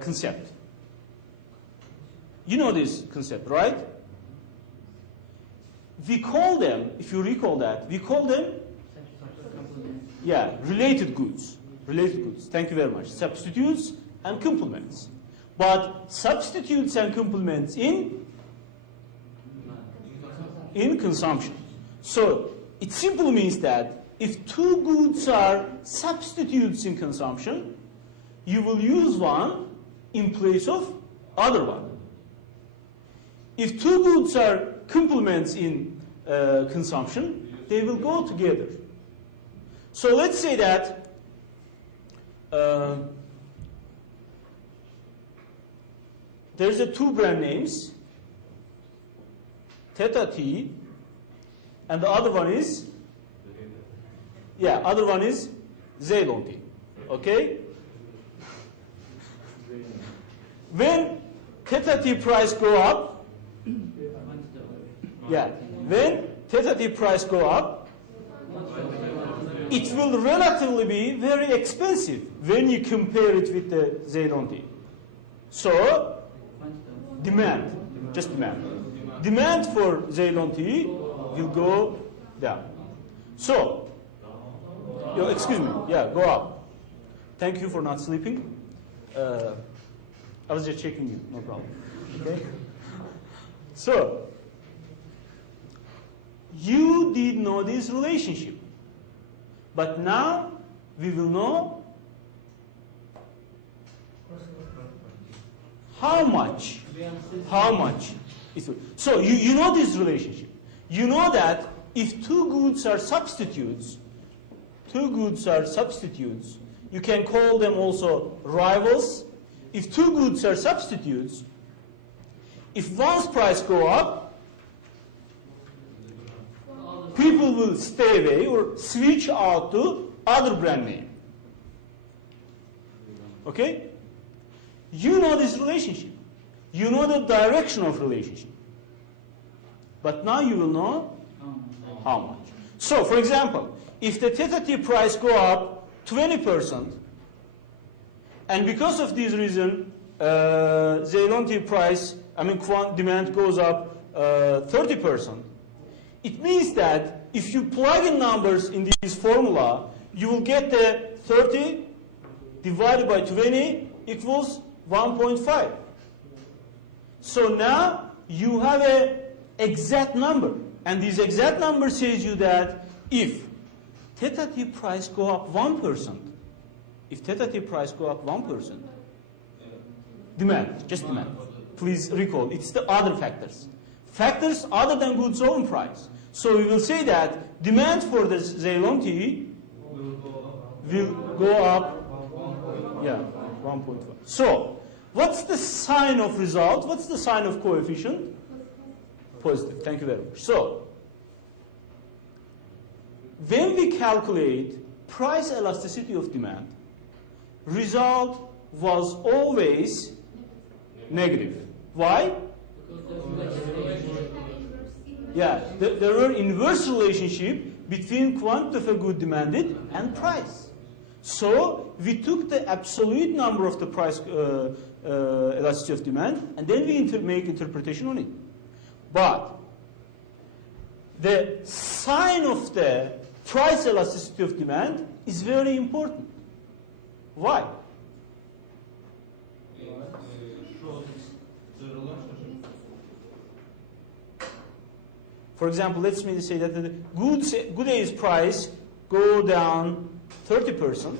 concept. You know this concept, right? We call them, if you recall that, we call them, yeah, related goods. Related goods. Thank you very much. Substitutes and complements. But substitutes and complements in consumption. So it simply means that if two goods are substitutes in consumption, you will use one in place of other one. If two goods are complements in consumption, they will go together. So let's say that there's two brand names, Theta T, and the other one is, other one is Xenon T. Okay? When Theta T price go up, when Theta T price go up, it will relatively be very expensive when you compare it with the Xenon T. So, demand, just demand. Demand for Xenon T will go down. So, excuse me, go up. Thank you for not sleeping. I was just checking you, no problem. Okay? So, you did know this relationship. But now we will know how much. So you know this relationship. You know that if two goods are substitutes, you can call them also rivals. If two goods are substitutes, if one's price go up, people will stay away or switch out to other brand name. Okay? You know this relationship. You know the direction of relationship. But now you will know how much. So, for example, if the Theta T price go up 20%, and because of this reason, Xenon T price, demand goes up 30%, it means that if you plug in numbers in this formula, you will get the 30 divided by 20 equals 1.5. So now you have an exact number. And this exact number says you that if Theta T price go up 1%, demand, just demand. Please recall, it's the other factors. Factors other than goods own price. So we will say that demand for the Xenon T will go up, 1.1. So what's the sign of result? What's the sign of coefficient? Positive. Thank you very much. So when we calculate price elasticity of demand, result was always negative. Why? There were inverse relationship between quantity of a good demanded and price. So we took the absolute number of the price elasticity of demand, and then we make interpretation on it. But the sign of the price elasticity of demand is very important. Why? For example, let's say that the good A's price go down 30%.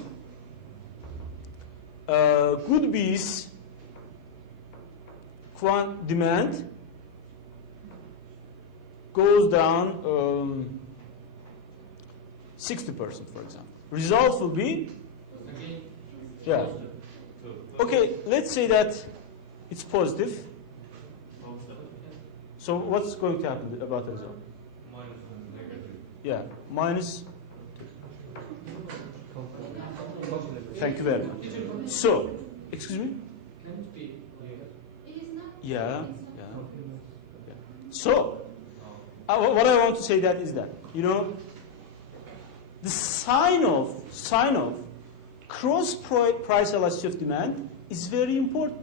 Good B's demand goes down 60%, for example. Result will be, okay, let's say that it's positive. So what's going to happen about the result? Minus. Thank you very much. So, excuse me? So, what I want to say that is that, the sign of cross price elasticity of demand is very important.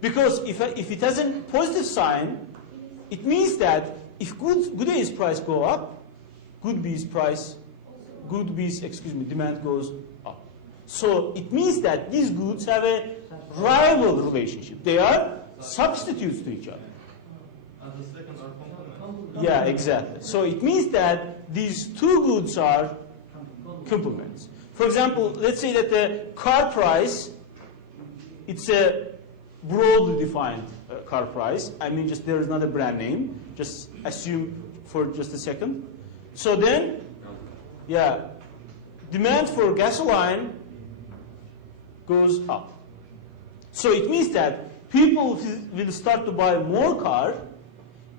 Because if it has a positive sign, it means that if good A's price go up, good B's demand goes up. So it means that these goods have a rival relationship. They are substitutes to each other. Yeah, exactly. So it means that these two goods are complements. For example, let's say that the car price, it's a broadly defined car price. I mean, just there is not a brand name. Just assume for just a second. So then, yeah, demand for gasoline goes up. So it means that people will start to buy more car,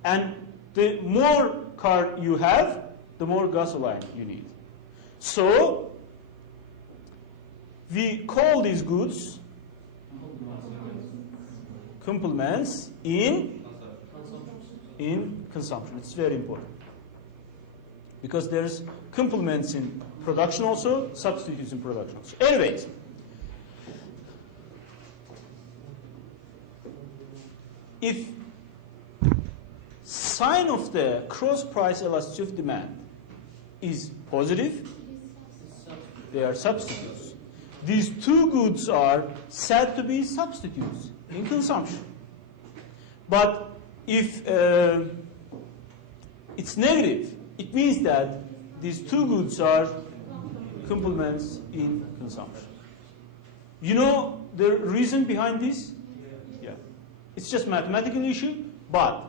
and the more car you have, the more gasoline you need. So we call these goods complements in consumption. It's very important. Because there's complements in production also, substitutes in production also. Anyways, if sign of the cross price elasticity of demand is positive, they are substitutes. These two goods are said to be substitutes in consumption. But if it's negative, it means that these two goods are complements in consumption. You know the reason behind this? Yeah. It's just a mathematical issue, but